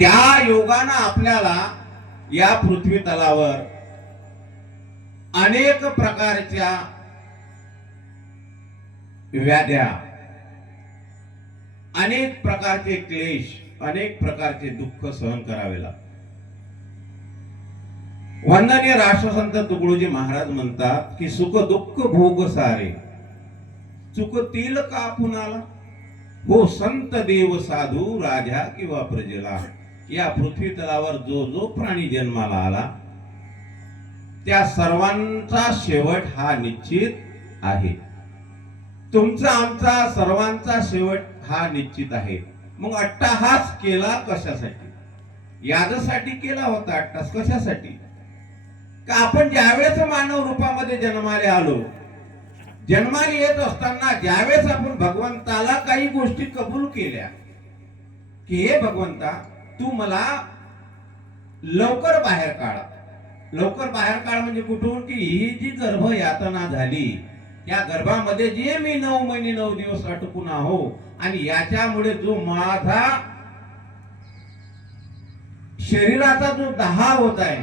त्या योगानं आपल्याला या पृथ्वी तलावर अनेक प्रकारच्या व्याध्या, अनेक प्रकारचे क्लेश, अनेक प्रकारचे दुःख सहन करावे लागतात. वंदनीय राष्ट्रसंत तुकडोजी महाराज म्हणतात की सुख दुःख भोग सारे चुकतील का कुणाला, हो संत देव साधू राजा किंवा प्रजेला. या पृथ्वी तलावर जो जो प्राणी जन्माला आला त्या सर्वांचा शेवट हा निश्चित आहे. तुमचा आमचा सर्वांचा शेवट हा निश्चित आहे. मग अट्टहास केला कशासाठी? यादसाठी केला होता अट्टहास. कशासाठी? का आपण ज्यावेळेस मानव रूपामध्ये जन्माला आलो, जन्माला येत असताना ज्यावेळेस आपण भगवंताला काही गोष्टी कबूल केल्या की हे भगवंता तू मला लवकर बाहेर काढ. लवकर बाहेर काढ म्हणजे कुठून? की ही जी गर्भ यातना झाली या गर्भामध्ये जे मी 9 महिने 9 दिवस अटकून आहो आणि याच्यामुळे जो माझा शरीराचा जो दाह होत आहे